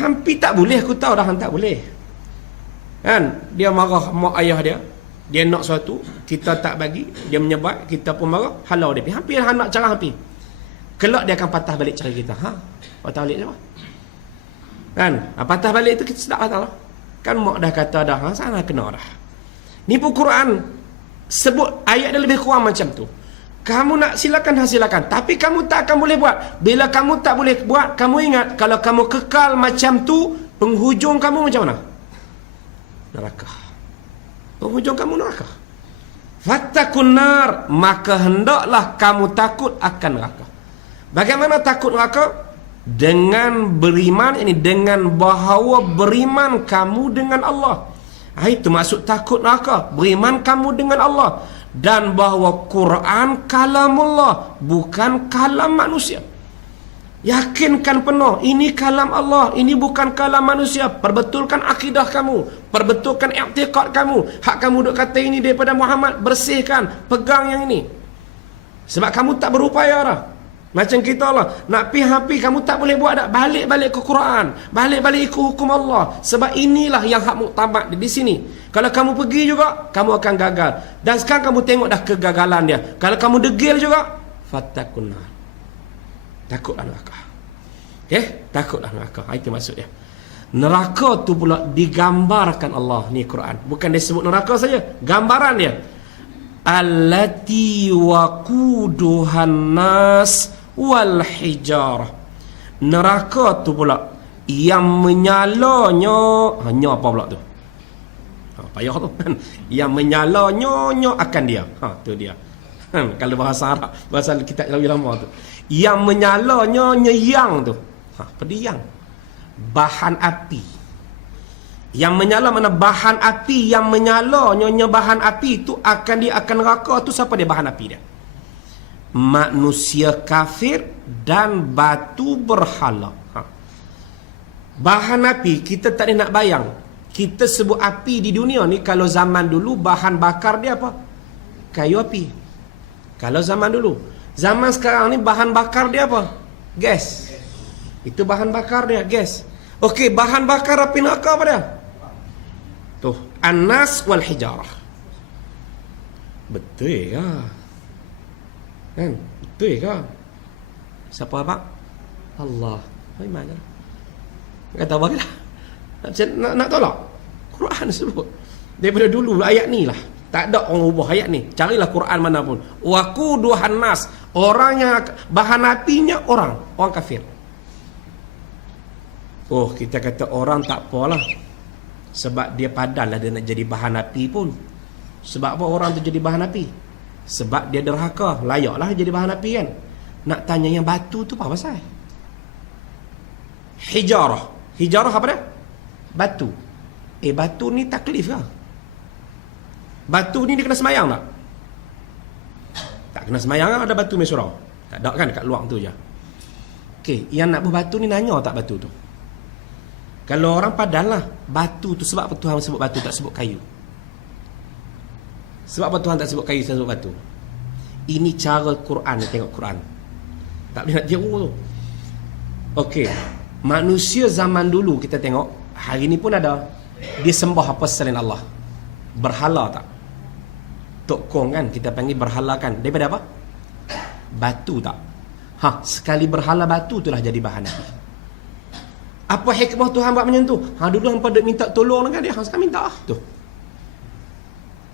Hampir tak boleh, aku tahu dah tak boleh. Kan? Dia marah mak ayah dia. Dia nak sesuatu, kita tak bagi, dia menyebat, kita pun marah, halau dia. Hampir nak cara hampir. Kelak dia akan patah balik cara kita. Patah balik apa? Kan? Patah balik tu kita sedap patah lah. Kan mak dah kata dah, sana kena dah. Ni pun Quran. sebut ayat dia lebih kurang macam tu. Kamu nak silakan, silakan. Tapi kamu tak akan boleh buat. Bila kamu tak boleh buat, kamu ingat, kalau kamu kekal macam tu, penghujung kamu macam mana? Neraka. Penghujung kamu neraka. Fattakun nar, maka hendaklah kamu takut akan neraka. Bagaimana takut neraka? Dengan beriman, ini dengan bahawa beriman kamu dengan Allah. Itu maksud takut neraka. Beriman kamu dengan Allah. Dan bahawa Quran kalamullah, bukan kalam manusia. Yakinkan penuh, ini kalam Allah, ini bukan kalam manusia. Perbetulkan akidah kamu, perbetulkan i'tiqad kamu. Hak kamu duk kata ini daripada Muhammad, bersihkan, pegang yang ini. Sebab kamu tak berupaya dah. Macam kita lah, nak pi kamu tak boleh buat dah. Balik-balik ke Quran, balik-balik ikut hukum Allah. Sebab inilah yang hak muktamad di sini. Kalau kamu pergi juga, kamu akan gagal. Dan sekarang kamu tengok dah kegagalan dia. Kalau kamu degil juga, fattakunnar, takutlah neraka. Okey, takutlah neraka. Itu maksudnya. Neraka tu pula digambarkan Allah ni Quran. Bukan dia sebut neraka saja, gambaran dia. Allati waquduhan nas wal hijarah. Neraka tu pula yang menyalanya, hanya apa pula tu? Payah tu kan. Yang menyalanya akan dia. Tu dia. Kalau bahasa Arab, bahasa kitab lebih lama tu. Yang menyalanya yang tu. Pediyang. Bahan api. Yang menyala mana bahan api, yang menyalanya bahan api tu akan dia akan neraka tu. Siapa dia bahan api dia? Manusia kafir dan batu berhala. Bahan api kita tak nak bayang. Kita sebut api di dunia ni, kalau zaman dulu bahan bakar dia apa? Kayu api. Kalau zaman dulu. Zaman sekarang ni bahan bakar dia apa? Gas. Itu bahan bakar dia, gas. Okey, bahan bakar api neraka apa dia? Tuh, an-nas wal hijarah. Betul ke? Kan? Betul ke? Siapa abang? Allah. Bagaimana? Kata apa ke? Nak tolak? Quran sebut. Daripada dulu ayat ni lah. Tak ada orang ubah ayat ni. Carilah Quran mana pun. Waquduhan nas. Orang yang bahan apinya orang kafir. Oh, kita kata orang tak apalah. Sebab dia padanlah dia nak jadi bahan api pun. Sebab apa orang tu jadi bahan api? Sebab dia derhaka. Layaklah jadi bahan api kan. Nak tanya yang batu tu apa pasal? Hijarah. Hijarah apa dia? Batu. Batu ni taklif ke? Batu ni dia kena semayang tak? Tak kena semayang kan? Ada batu main surau? Tak ada kan, kat luar tu je. Okey, yang nak berbatu ni nanya tak batu tu? Kalau orang padan lah, batu tu sebab apa Tuhan sebut batu, tak sebut kayu? Sebab apa Tuhan tak sebut kayu, tak sebut batu? Ini cara Quran, tengok Quran. Tak boleh nak jauh tu. Okey, manusia zaman dulu kita tengok, hari ni pun ada, dia sembah apa selain Allah? Berhala tak? Tok Kong kan, kita panggil berhala kan. Daripada apa? Batu tak? Sekali berhala batu itulah jadi bahan api. Apa hikmah Tuhan buat macam tu? Dulu hampa duk minta tolong dengan dia. Sekarang minta tu.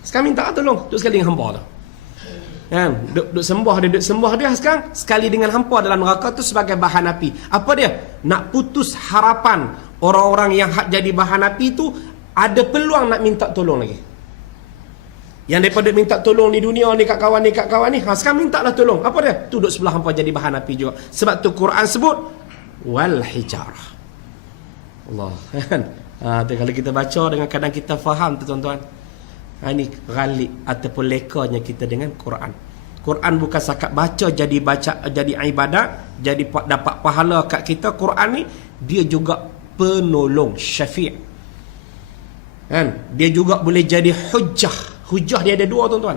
Sekarang minta tolong. Tu sekali dengan hampa tu. Kan? Duk sembah dia sekarang. Sekali dengan hampa dalam neraka tu sebagai bahan api. Apa dia? Nak putus harapan orang-orang yang hak jadi bahan api tu ada peluang nak minta tolong lagi. Yang daripada minta tolong di dunia ni kat kawan ni, sekarang minta lah tolong. Apa dia? Tu duduk sebelah hampa jadi bahan api juga. Sebab tu Quran sebut wal hijarah. Allah kan. Kalau kita baca dengan kadang kita faham tu tuan-tuan. Ini ghalib ataupun lekanya kita dengan Quran. Quran bukan sakat baca jadi ibadat, jadi dapat pahala kat kita. Quran ni dia juga penolong, syafi'. Kan? Dia juga boleh jadi hujjah. Hujjah dia ada dua tuan-tuan.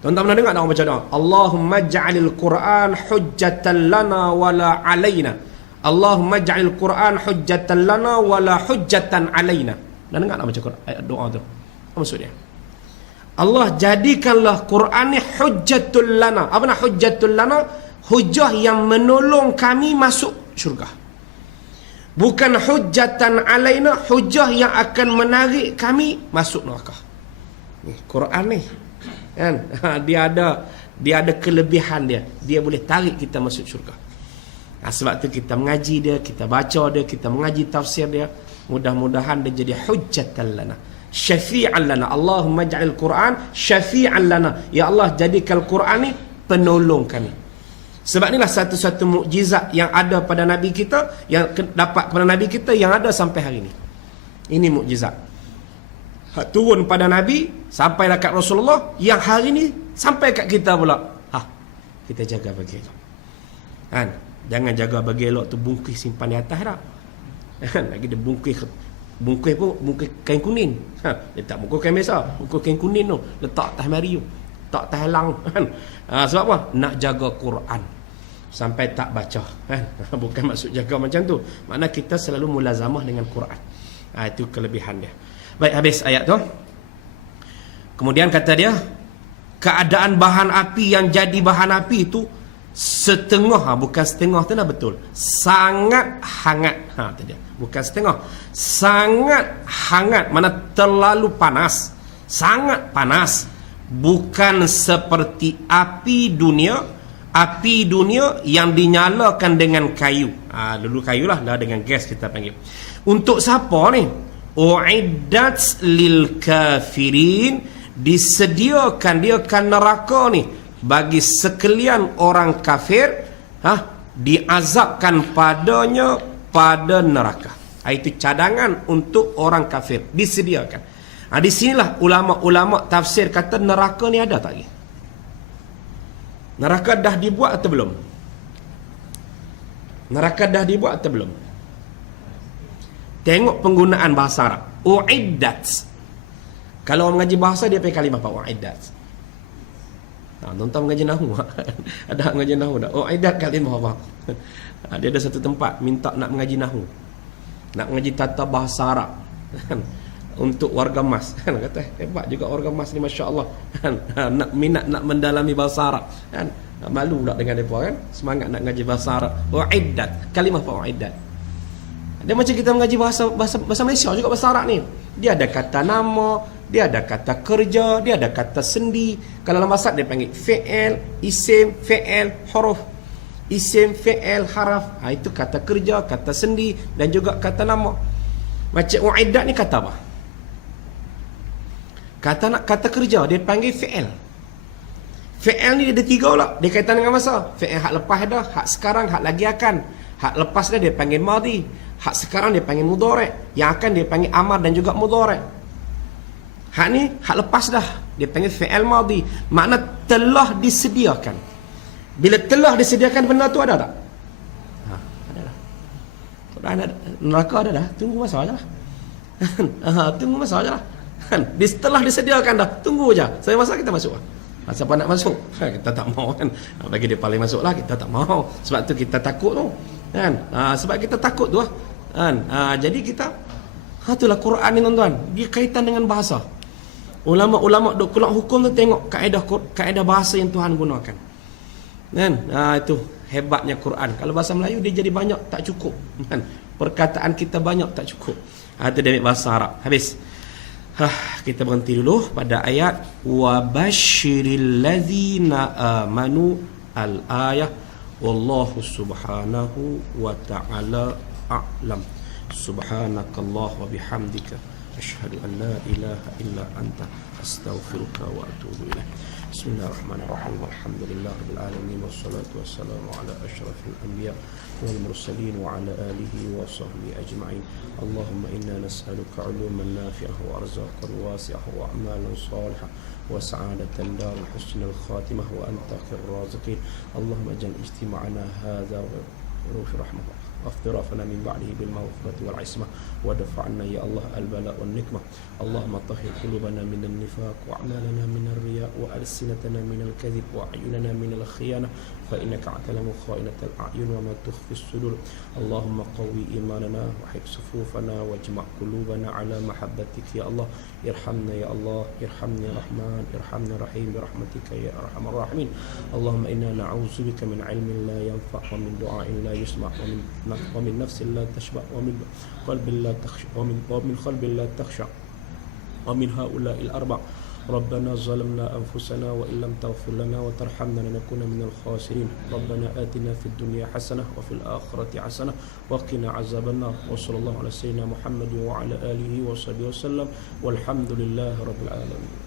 Tuan-tuan pernah dengar tak orang baca doa? Allahumma ja'alil Quran hujjatan lana wala alaina. Allahumma ja'alil Quran hujjatan lana wala hujjatan alaina. Pernah dengar tak baca doa tu? Apa maksud dia? Allah jadikanlah Quran ni hujjatul lana. Apa nak hujjatul lana? Hujjah yang menolong kami masuk syurga. Bukan hujjatan alaina, hujjah yang akan menarik kami masuk neraka. Ni Quran ni kan? Dia ada kelebihan dia. Dia boleh tarik kita masuk syurga. Sebab tu kita mengaji dia, kita baca dia, kita mengaji tafsir dia. Mudah-mudahan dia jadi hujjatan lana, syafi'an lana. Allahumma ja'al Quran syafi'an lana. Ya Allah, jadikan Quran ni penolong kami. Sebab inilah satu-satu mukjizat yang ada pada Nabi kita, yang dapat kepada Nabi kita, yang ada sampai hari ini. Ini mukjizat. Turun pada Nabi, sampai dekat Rasulullah, yang hari ini sampai kat kita pula. Kita jaga bagi elok. Kan? Jangan jaga bagi elok tu bungkus simpan di atas dah. Kan? Lagi dia bungkus pun bungkus kain kuning. Dia tak bungkus kain biasa, bungkus kain kuning tu, letak atas mari tu, letak atas halang. Kan? Sebab apa? Nak jaga Quran sampai tak baca. Kan? Bukan maksud jaga macam tu. Makna kita selalu mulazamah dengan Quran. Itu kelebihan dia. Baik, habis ayat tu. Kemudian kata dia, keadaan bahan api yang jadi bahan api itu setengah, bukan setengah tu dah betul, sangat hangat. Tu dia, bukan setengah, sangat hangat, mana terlalu panas, sangat panas. Bukan seperti api dunia yang dinyalakan dengan kayu. Dulu kayu lah dengan gas kita panggil. Untuk siapa ni? Uiddat lil kafirin, disediakan dia kan neraka ni bagi sekalian orang kafir, diazabkan padanya pada neraka. Itu cadangan untuk orang kafir, disediakan. Di sinilah ulama-ulama tafsir kata neraka ni ada tak lagi? Neraka dah dibuat atau belum? Neraka dah dibuat atau belum? Tengok penggunaan bahasa Arab. Uiddat. Kalau orang mengaji bahasa, dia pakai kalimah apa? Uiddat. Tuan-tuan mengaji nahu. Ada mengaji nahu dah. Uiddat kalimah apa? Dia ada satu tempat minta nak mengaji nahu, nak mengaji tata bahasa Arab. Untuk warga Mas. Kata hebat juga warga Mas ni, Masya Allah. Nak minat nak mendalami bahasa Arab. Malu pula dengan mereka kan. Semangat nak mengaji bahasa Arab. Uiddat. Kalimah apa uiddat? Dia macam kita mengaji bahasa Malaysia juga, bahasa Arab ni. Dia ada kata nama, dia ada kata kerja, dia ada kata sendi. Kalau dalam bahasa dia panggil fi'il, isim, fi'il, huruf. Isim, fi'il, haraf. Itu kata kerja, kata sendi dan juga kata nama. Macam uiddat ni kata apa? Kata kerja dia panggil fi'il. Fi'il ni dia ada tiga pula. Dia kaitan dengan masa. Fi'il hak lepas dah, hak sekarang, hak lagi akan. Hak lepas dah dia panggil madhi. Hak sekarang dia panggil mudhari'. Yang akan dia panggil amar dan juga mudhari'. Hak ni hak lepas dah, dia panggil fi'il madhi. Makna telah disediakan. Bila telah disediakan, benda tu ada tak? Ada dah. Neraka ada dah. Tunggu masa aja lah. Tunggu masa aja lah. Setelah disediakan dah, tunggu je. Saya masa kita masuk lah. Siapa nak masuk? Kita tak mau kan. Bagi dia paling masuk lah, kita tak mau. Sebab tu kita takut tu kan. Sebab kita takut tu lah kan. Jadi kita itulah Quran ni tuan-tuan, dia kaitan dengan bahasa. Ulama-ulama dok keluar hukum tu tengok kaedah bahasa yang Tuhan gunakan kan. Itu hebatnya Quran. Kalau bahasa Melayu dia jadi banyak tak cukup kan. Perkataan kita banyak tak cukup. Itu dari bahasa Arab. Habis. Kita berhenti dulu pada ayat wa basyiril ladzina amanu al-ayah wallahu subhanahu wa ta'ala a'lam. Subhanakallah wa bihamdika asyhadu an la ilaha illa anta astaghfiruka wa atubu ilaik. Bismillahirrahmanirrahim. Alhamdulillahirabbil alamin wassalatu wassalamu ala asyrafil anbiya wal mursalin wa ala alihi wa sahbihi ajma'in. Allahumma inna nas'aluka 'uluman nafi'ah wa arzaqan wasi'ah wa a'malan salihah wa sa'adatan dar husnul khatimah wa anta khairur raziqin. Allahumma ij'al ijtima'ana hadha wa rahmah وافترافنا من بعده بالمغفرة والعصمة ودفع عنا يا الله البلاء والنكمة. اللهم طهر قلوبنا من النفاق وأعمالنا من الرياء وألسنتنا من الكذب وأعيننا من الخيانة فإنك تعلم خائنة الأعين وما تخفي الصدور. اللهم قوي إيماننا وحفظ صفوفنا واجمع قلوبنا على محبتك يا الله. ارحمنا يا الله، ارحمنا يا رحمن، ارحمنا رحيم برحمتك يا أرحم الراحمين. اللهم إنا نعوذ بك من علم لا ينفع ومن دعاء لا يسمع ومن نفس لا تشبع ومن قلب لا تخشع ومن قلب لا تخشع ومن هؤلاء الأربع ربنا ظلمنا أنفسنا وإن لم تغفر لنا وترحمنا لنكون من الخاسرين ربنا آتنا في الدنيا حسنة وفي الآخرة حسنة وقنا عذاب النار وصلى الله على سيدنا محمد وعلى آله وصحبه وسلم والحمد لله رب العالمين.